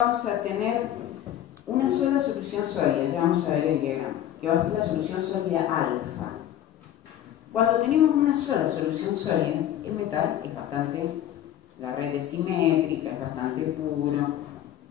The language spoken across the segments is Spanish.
Vamos a tener una sola solución sólida, ya vamos a ver el diagrama, que va a ser la solución sólida alfa. Cuando tenemos una sola solución sólida, el metal es bastante, la red es simétrica, es bastante puro,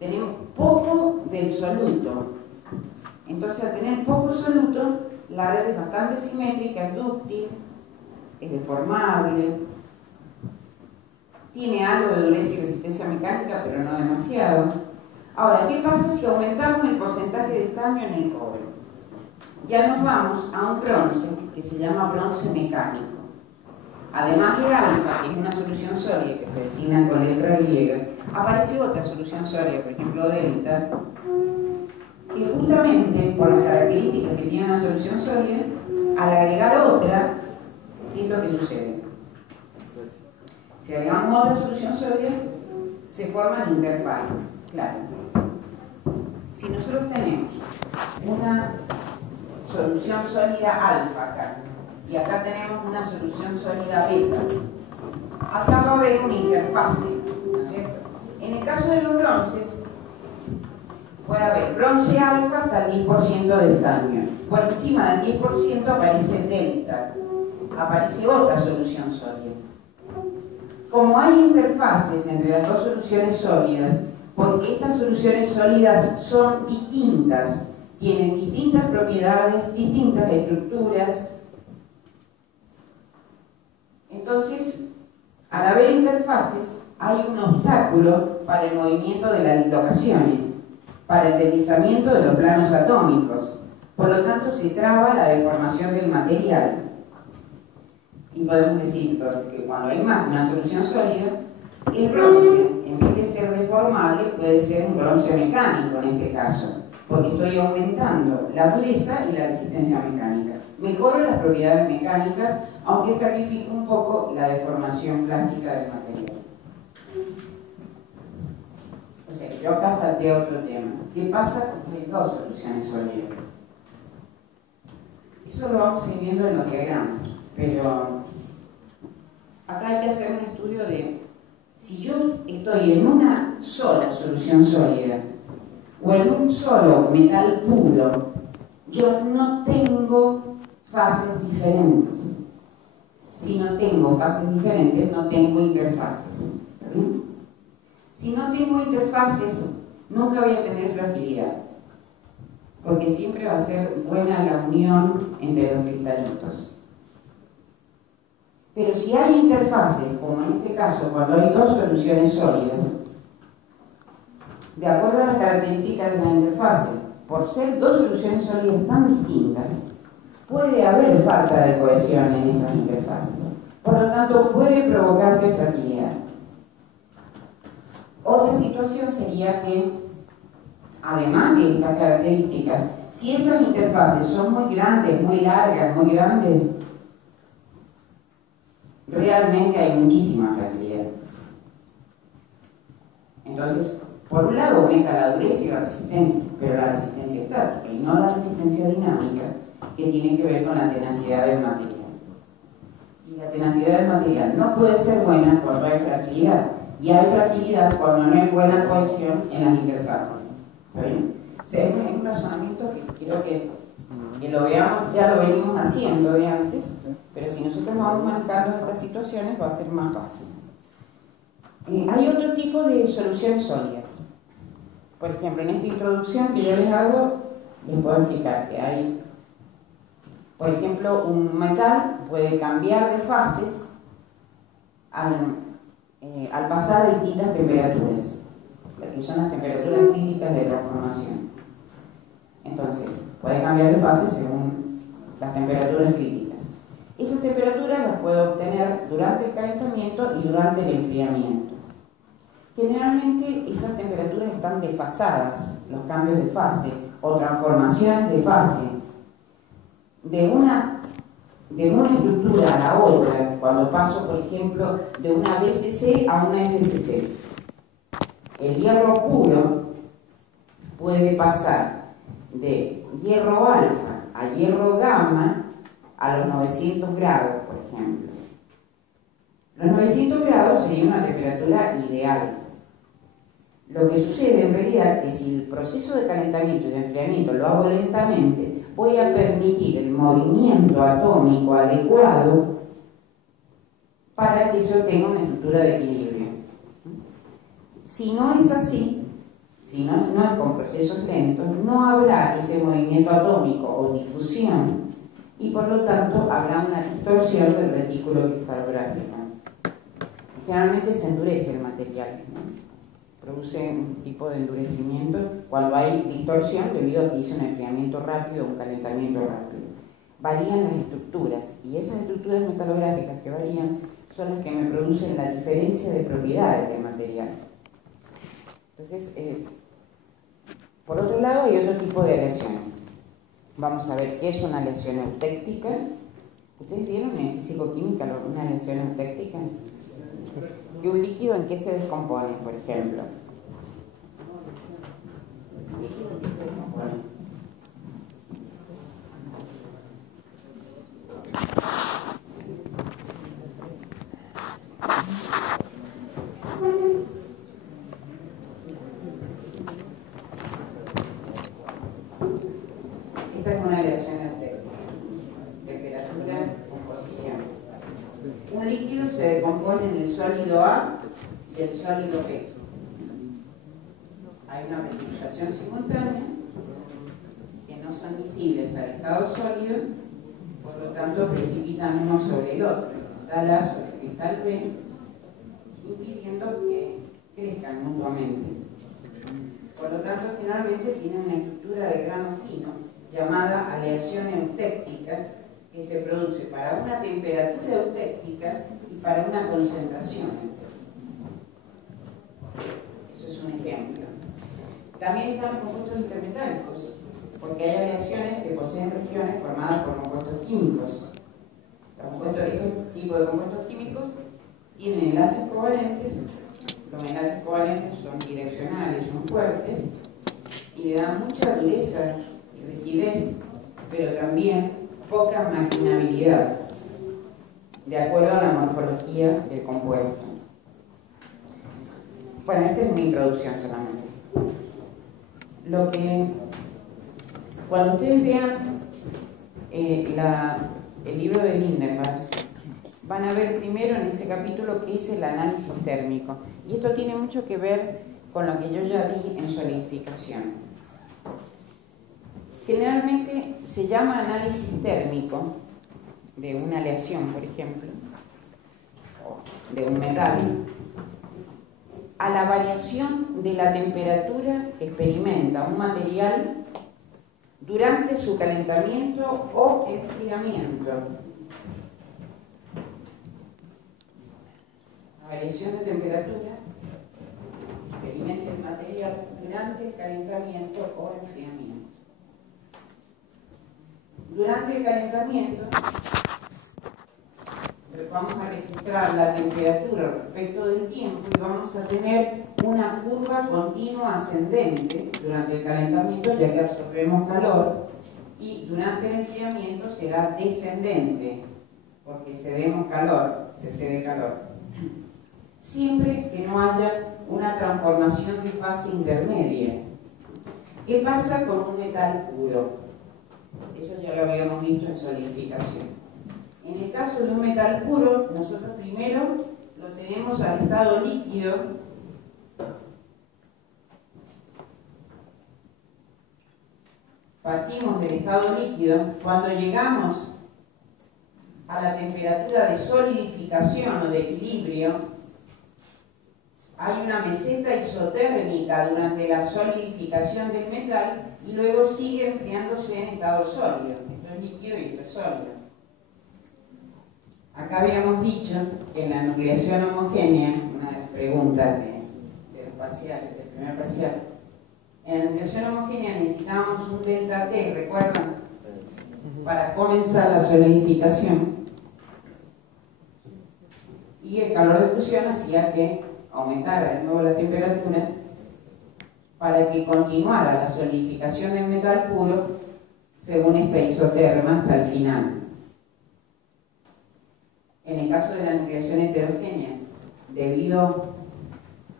tenemos poco del soluto. Entonces, al tener poco soluto, la red es bastante simétrica, es dúctil, es deformable, tiene algo de dureza y resistencia mecánica, pero no demasiado. Ahora, ¿qué pasa si aumentamos el porcentaje de estaño en el cobre? Ya nos vamos a un bronce que se llama bronce mecánico. Además de alfa, que es una solución sólida que se designa con letra griega, aparece otra solución sólida, por ejemplo delta, que justamente por las características que tiene una solución sólida, al agregar otra, ¿qué es lo que sucede? Si agregamos otra solución sólida, se forman interfaces. Claro. Si nosotros tenemos una solución sólida alfa acá, y acá tenemos una solución sólida beta, acá va a haber una interfase, ¿no es cierto? En el caso de los bronces, puede haber bronce alfa hasta el 10% de estaño. Por encima del 10% aparece delta, aparece otra solución sólida. Como hay interfaces entre las dos soluciones sólidas, porque estas soluciones sólidas son distintas, tienen distintas propiedades, distintas estructuras. Entonces, al haber interfaces, hay un obstáculo para el movimiento de las dislocaciones, para el deslizamiento de los planos atómicos. Por lo tanto, se traba la deformación del material. Y podemos decir entonces que cuando hay más de una solución sólida, el bronce, en vez de ser deformable, puede ser un bronce mecánico en este caso, porque estoy aumentando la dureza y la resistencia mecánica. Mejoro las propiedades mecánicas, aunque sacrifico un poco la deformación plástica del material. O sea, yo acá salté otro tema. ¿Qué pasa con las dos soluciones sólidas? Eso lo vamos a ir viendo en los diagramas, pero acá hay que hacer un estudio de si yo estoy en una sola solución sólida o en un solo metal puro, yo no tengo fases diferentes. Si no tengo fases diferentes, no tengo interfaces. ¿Está bien? Si no tengo interfaces, nunca voy a tener fragilidad, porque siempre va a ser buena la unión entre los cristalitos. Pero si hay interfaces, como en este caso, cuando hay dos soluciones sólidas, de acuerdo a las características de la interfase, por ser dos soluciones sólidas tan distintas, puede haber falta de cohesión en esas interfaces. Por lo tanto, puede provocarse fragilidad. Otra situación sería que, además de estas características, si esas interfaces son muy grandes, muy largas, muy grandes, realmente hay muchísima fragilidad. Entonces, por un lado aumenta la dureza y la resistencia, pero la resistencia estática y no la resistencia dinámica, que tiene que ver con la tenacidad del material. Y la tenacidad del material no puede ser buena cuando hay fragilidad, y hay fragilidad cuando no hay buena cohesión en las interfaces. ¿Está bien? O sea, es un razonamiento que creo que lo veamos, ya lo venimos haciendo de antes, pero si nosotros vamos manejando estas situaciones va a ser más fácil. Hay otro tipo de soluciones sólidas. Por ejemplo, en esta introducción que yo les hago, les puedo explicar que hay, por ejemplo, un metal puede cambiar de fases al pasar a distintas temperaturas, que son las temperaturas críticas de transformación. Entonces, puede cambiar de fase según las temperaturas críticas. Esas temperaturas las puedo obtener durante el calentamiento y durante el enfriamiento. Generalmente esas temperaturas están desfasadas, los cambios de fase o transformaciones de fase de una estructura a la otra, cuando paso, por ejemplo, de una BCC a una FCC. El hierro puro puede pasar de hierro alfa a hierro gamma a los 900 grados, por ejemplo. Los 900 grados sería una temperatura ideal. Lo que sucede en realidad es que si el proceso de calentamiento y de enfriamiento lo hago lentamente, voy a permitir el movimiento atómico adecuado para que eso tenga una estructura de equilibrio. Si no es así, si no es con procesos lentos, no habrá ese movimiento atómico o difusión y por lo tanto habrá una distorsión del retículo cristalográfico. Generalmente se endurece el material, ¿no? Produce un tipo de endurecimiento cuando hay distorsión debido a que hice un enfriamiento rápido o un calentamiento rápido. Varían las estructuras y esas estructuras metalográficas que varían son las que me producen la diferencia de propiedades del material. Entonces, por otro lado hay otro tipo de aleaciones. Vamos a ver qué es una aleación eutéctica. ¿Ustedes vieron en físico-química una aleación eutéctica? ¿Y un líquido en qué se descompone, por ejemplo? ¿Un líquido en qué se descompone? Esta es una aleación eutéctica. Temperatura, composición. Un líquido se decompone en el sólido A y el sólido B. Hay una precipitación simultánea que no son miscibles al estado sólido, por lo tanto precipitan uno sobre el otro, el cristal A sobre el cristal B, impidiendo que crezcan mutuamente. Por lo tanto, generalmente tienen una estructura de grano fino llamada aleación eutéctica, que se produce para una temperatura eutéctica y para una concentración eutéctica. Eso es un ejemplo. También están los compuestos intermetálicos, porque hay aleaciones que poseen regiones formadas por compuestos químicos. Este tipo de compuestos químicos tienen enlaces covalentes. Los enlaces covalentes son direccionales, son fuertes y le dan mucha dureza y rigidez, pero también poca maquinabilidad, de acuerdo a la morfología del compuesto. Bueno, esta es una introducción solamente. Cuando ustedes vean el libro de Lindenberg, van a ver primero en ese capítulo qué es el análisis térmico. Y esto tiene mucho que ver con lo que yo ya di en solidificación. Generalmente se llama análisis térmico de una aleación, por ejemplo, o de un metal, a la variación de la temperatura que experimenta un material durante su calentamiento o enfriamiento. La variación de temperatura que experimenta el material durante el calentamiento o enfriamiento. Durante el calentamiento vamos a registrar la temperatura respecto del tiempo y vamos a tener una curva continua ascendente durante el calentamiento, ya que absorbemos calor, y durante el enfriamiento será descendente, porque cedemos calor, se cede calor. Siempre que no haya una transformación de fase intermedia. ¿Qué pasa con un metal puro? Eso ya lo habíamos visto en solidificación. En el caso de un metal puro, nosotros primero lo tenemos al estado líquido, partimos del estado líquido. Cuando llegamos a la temperatura de solidificación o de equilibrio, hay una meseta isotérmica durante la solidificación del metal y luego sigue enfriándose en estado sólido. Esto es líquido y esto es sólido. Acá habíamos dicho que en la nucleación homogénea, una de las preguntas de los parciales, del primer parcial, en la nucleación homogénea necesitábamos un delta T, ¿recuerdan? Para comenzar la solidificación. Y el calor de fusión hacía que aumentara de nuevo la temperatura para que continuara la solidificación del metal puro según esta isoterma hasta el final. En el caso de la nucleación heterogénea, debido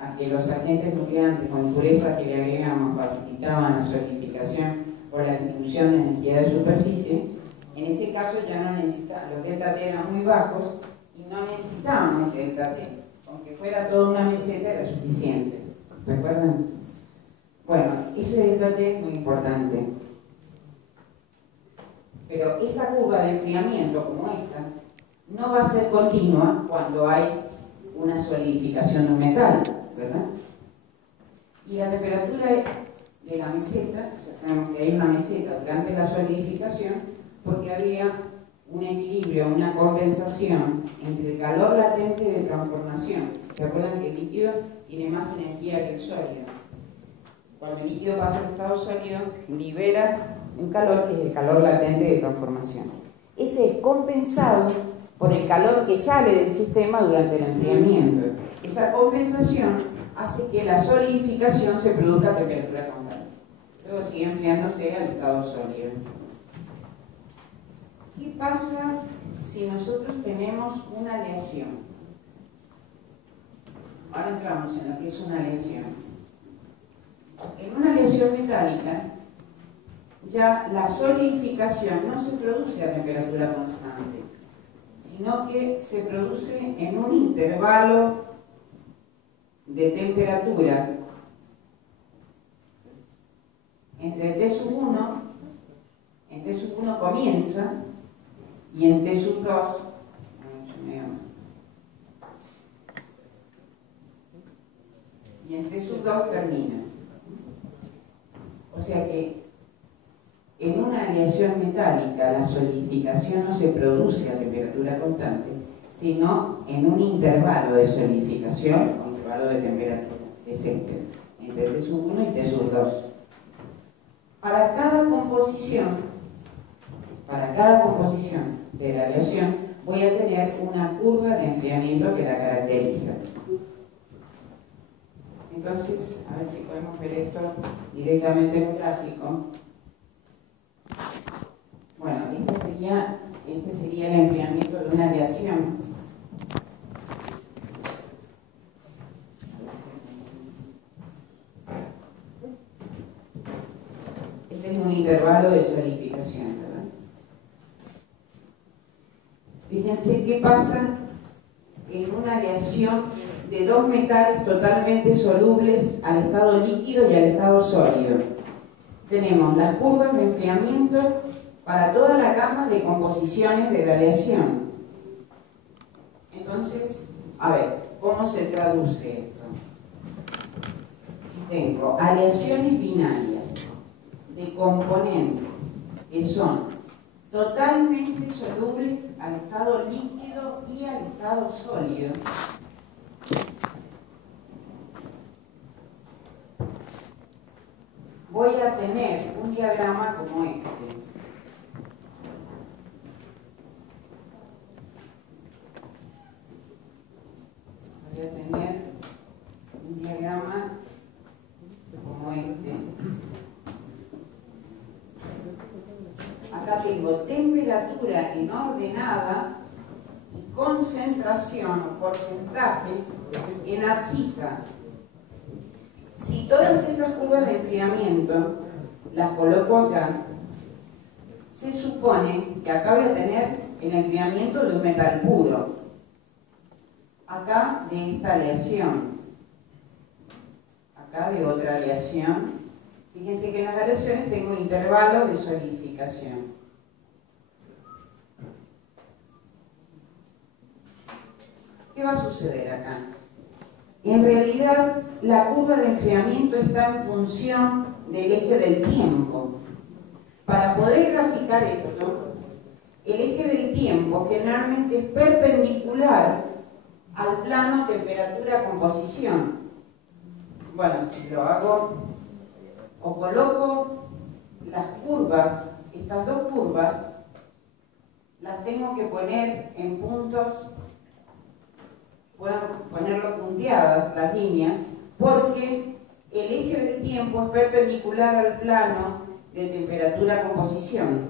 a que los agentes nucleantes con impurezas que le agregamos facilitaban la solidificación por la disminución de energía de superficie, en ese caso ya no necesitaba, los delta T eran muy bajos y no necesitábamos este delta T. Aunque fuera toda una meseta era suficiente. ¿Recuerdan? Bueno, ese delta T es muy importante. Pero esta curva de enfriamiento, como esta, no va a ser continua cuando hay una solidificación de un metal, ¿verdad? Y la temperatura de la meseta, ya sabemos que hay una meseta durante la solidificación, porque había un equilibrio, una compensación entre el calor latente de transformación. ¿Se acuerdan que el líquido tiene más energía que el sólido? Cuando el líquido pasa al estado sólido, libera un calor que es el calor latente de transformación. Ese es compensado por el calor que sale del sistema durante el enfriamiento. Esa compensación hace que la solidificación se produzca a temperatura constante. Luego sigue enfriándose al estado sólido. ¿Qué pasa si nosotros tenemos una aleación? Ahora entramos en lo que es una aleación. En una aleación metálica, ya la solidificación no se produce a temperatura constante, sino que se produce en un intervalo de temperatura entre T1, en T1 comienza y en T2 y en T2 termina. O sea que en una aleación metálica la solidificación no se produce a temperatura constante, sino en un intervalo de solidificación o intervalo de temperatura, es este, entre T1 y T2. Para cada composición de la aleación voy a tener una curva de enfriamiento que la caracteriza. Entonces, a ver si podemos ver esto directamente en un gráfico. Bueno, este sería el enfriamiento de una aleación. Este es un intervalo de solidificación, ¿verdad? Fíjense qué pasa en una aleación de dos metales totalmente solubles al estado líquido y al estado sólido. Tenemos las curvas de enfriamiento para toda la gama de composiciones de la aleación. Entonces, a ver, ¿cómo se traduce esto? Si tengo aleaciones binarias de componentes que son totalmente solubles al estado líquido y al estado sólido, voy a tener un diagrama como este. Voy a tener un diagrama como este. Acá tengo temperatura en ordenada y concentración o porcentaje en abscisas. Si todas esas curvas de enfriamiento las coloco acá, se supone que acá voy a tener el enfriamiento de un metal puro. Acá de esta aleación. Acá de otra aleación. Fíjense que en las aleaciones tengo intervalos de solidificación. ¿Qué va a suceder acá? En realidad, la curva de enfriamiento está en función del eje del tiempo. Para poder graficar esto, el eje del tiempo generalmente es perpendicular al plano temperatura-composición. Bueno, si lo hago, o coloco las curvas, estas dos curvas, las tengo que poner en puntos. Puedo ponerlo punteadas las líneas, porque el eje del tiempo es perpendicular al plano de temperatura-composición.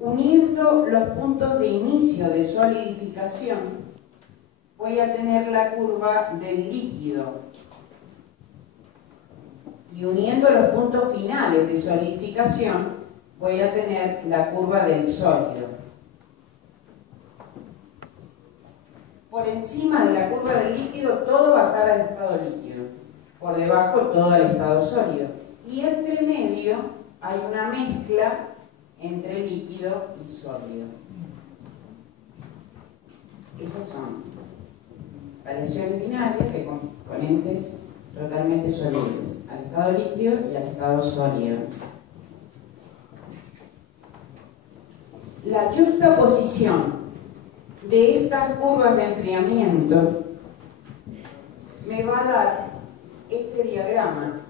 Uniendo los puntos de inicio de solidificación, voy a tener la curva del líquido. Y uniendo los puntos finales de solidificación, voy a tener la curva del sólido. Por encima de la curva del líquido, todo bajará al estado líquido. Por debajo, todo al estado sólido. Y entre medio hay una mezcla entre líquido y sólido. Esas son variaciones binarias de componentes totalmente sólidos, al estado líquido y al estado sólido. La juxtaposición de estas curvas de enfriamiento me va a dar este diagrama,